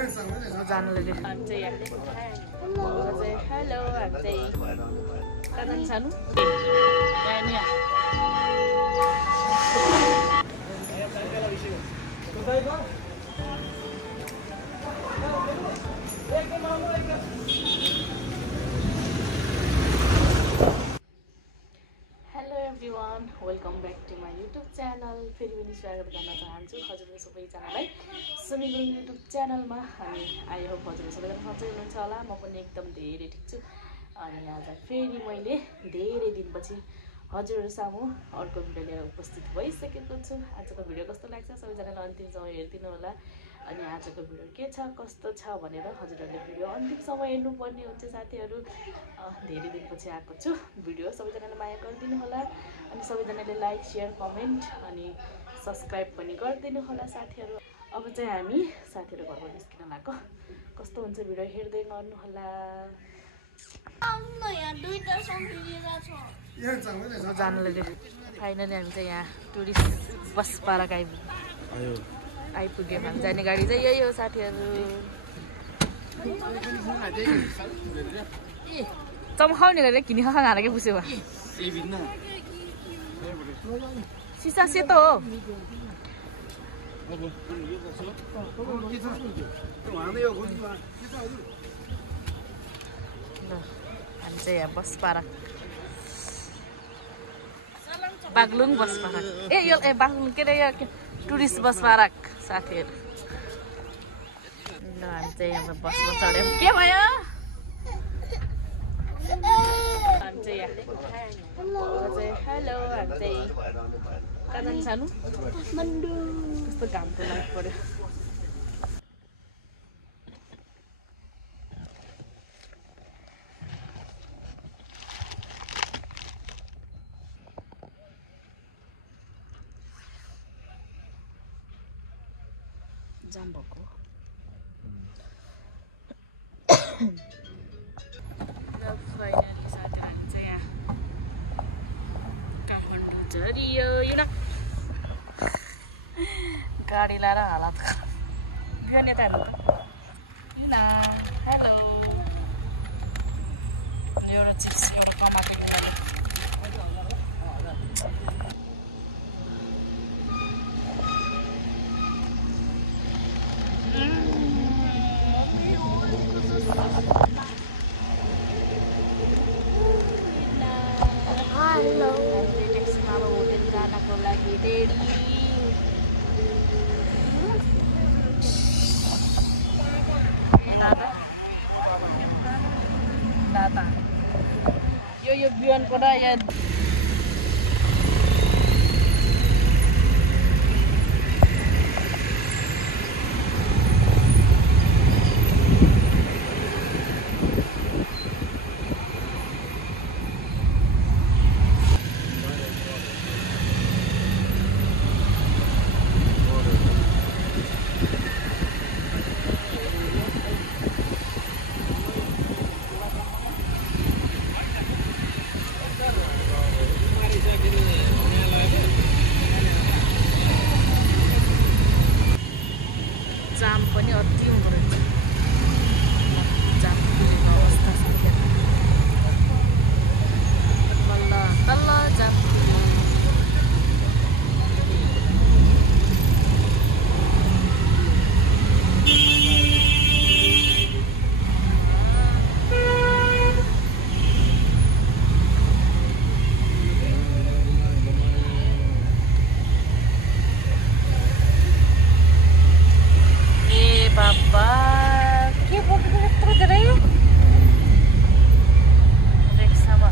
जानुले हामी चाहिँ यहाँ हेलो हामी चाहिँ कहाँ जानु सानो everyone, welcome back to my YouTube channel. फेरि पनि स्वागत गर्न चाहन्छु हजुरहरु सबैजनालाई सुमी गुरुङ YouTube च्यानलमा। अनि आई होप हजुरहरु सबैजना सन्चै हुनुहुन्छ होला। म पनि एकदम धेरै ठीक छु। अनि आज फेरि मैले धेरै दिनपछि हजुरहरु सामु अर्को भिडियो लिएर उपस्थित भइसकेको छु। आजको भिडियो कस्तो लाग्छ सबैजनाले अन्तिमसम्म हेर्दिनु होला। अनि आजको भिडियो के छ कस्तो छ भनेर हजुरहरुले भिडियो अन्तिमसम्म हेर्नु पर्ने हुन्छ साथीहरु। धेरै दिनपछि आएको छु भिडियो, सबैजनाले माया गरिदिनु होला। अनि सबैजनाले लाइक शेयर कमेन्ट अनि सब्स्क्राइब पनि गरिदिनु होला साथीहरु। अब चाहिँ हामी साथीहरु घरबाट निस्किन लाग्यो, कस्तो हुन्छ भिडियो हेर्दै गर्नु होला। जानुले फाइनली हामी चाहिँ यहाँ टुरिस्ट बस पार्क आइपुग्यो। हामी जाने गाडी चाहिँ यही हो साथीहरु। चम्काउने गरेर किनी खाना के पुस्यो सिसा सेतो हो। हामी चाहिँ यहाँ bus park Baglung bus park यो बागलुङ के अरे टुरिस्ट बस पार्क साथीहरु। ल हामी चाहिँ यहाँ बसमा चढ्यौं। के भयो हामी चाहिँ यहाँ हेलो हामी चाहिँ कहाँ जानु सानो कस्तो घामको लाइट पर्यो। जाम भएको फाइनली साथीहरु चाहिँ यहाँ काठमाडौँ झरियो। यो न गाडी लाएर हालत बिहान यता हेर्नु हेलो एउटा चिज एउटा कमाएको हेलो ट्याक्सीमा अब होटेल जानको लागि रेडी। दादा यो बिहानको र यहाँ जाम पनि अति हुँदो रहेछ। जाम पुगेको अवस्था छ तल्ल तल्ल जाम बाबा के बोल्नु यत्रो धेरै रिक्सामा।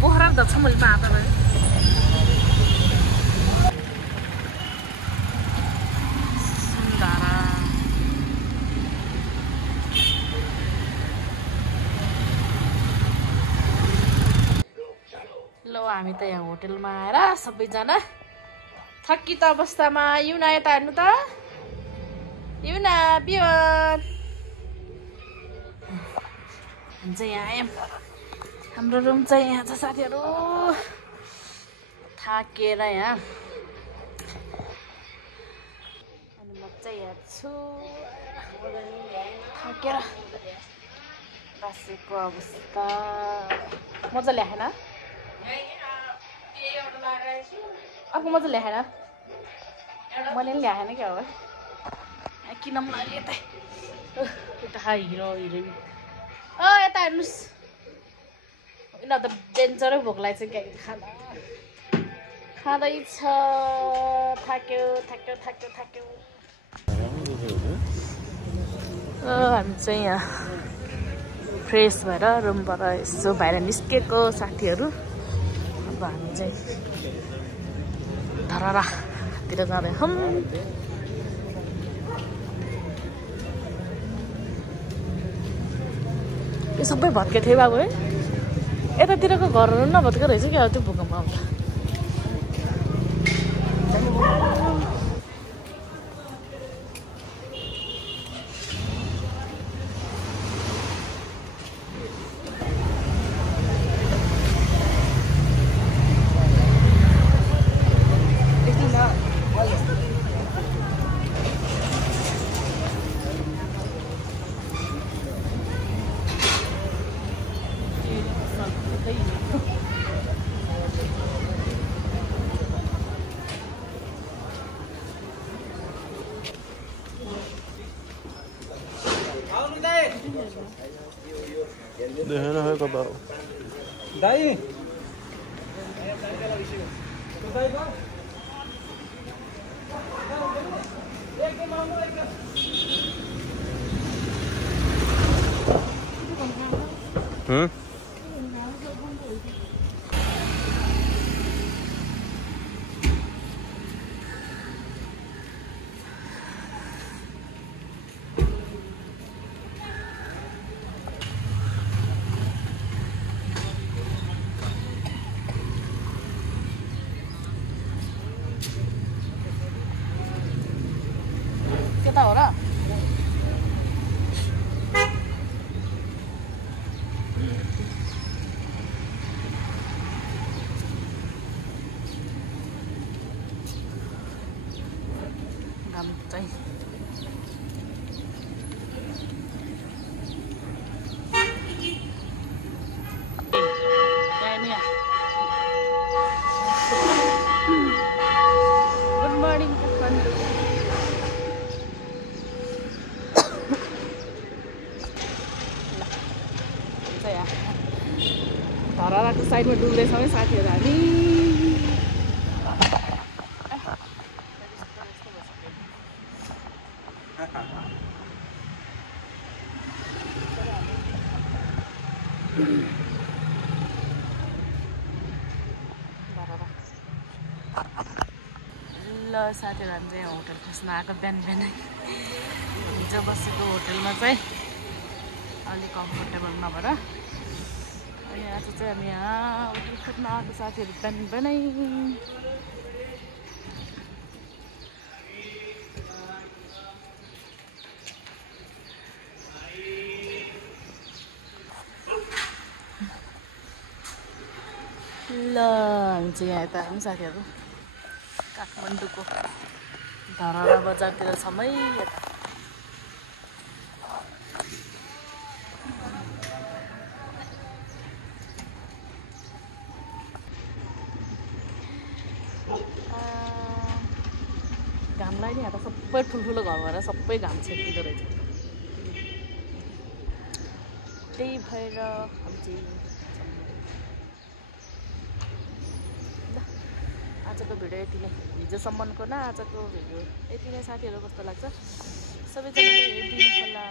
पोखरा दक्षिण मैले पाता भयो। हामी त यहाँ होटलमा आएर सबैजना थकित अवस्थामा युना यता हेर्नु त युना बिहान चाहिँ यहाँ आयौँ हाम्रो रुम चाहिँ यहाँ छ साथीहरू थाकेर यहाँ अनि म चाहिँ यहाँ छु थाकेर बसेको अवस्था मजा ल्याएन अर्को मजा ल्याएन मैले पनि ल्याएन क्या हो किन मलाई यता यता हिरो हिरोइन यता हेर्नुहोस् यिनीहरू त डेन्जरै भोक लाग्छ क्या खाना खाँदैछ थाक्यो थाक्यो थाक्यो थाक्यो हामी चाहिँ यहाँ फ्रेस भएर रुमबाट यसो बाहिर निस्केको साथीहरू अब हामी चाहिँ धरारातिर जाँदैछौँ यो सबै भत्के थियो बाबु है यतातिरको घरहरू नभत्के रहेछ क्या त्यो भूकम्प आउँदा देखेन है कता हो दाई केता हो र घाम चाहिँ गुड मर्निङ काठमाडौँ धराराको साइडमा डुल्दैछौँ है साथीहरू हामी ल साथीहरू हामी चाहिँ होटल खोज्न आएको बिहान बिहानै हिजो बसेको होटलमा चाहिँ अलिक कम्फर्टेबल नभएर अनि आज चाहिँ हामी यहाँ होटल खोज्न आएको साथीहरू बिहान बिहानै ल हामी चाहिँ यहाँ यता हामी साथीहरू काठमाडौँको धरारा बजारतिर छौँ है यता घामलाई नि यहाँ त सबै ठुल्ठुलो घर भएर सबै घाम छेकिँदो रहेछ त्यही भएर हामी चाहिँ आजको भिडियो यति नै हिजोसम्मको न आजको भिडियो यति नै साथीहरू कस्तो लाग्छ सबैजनाले हेरिदिनु होला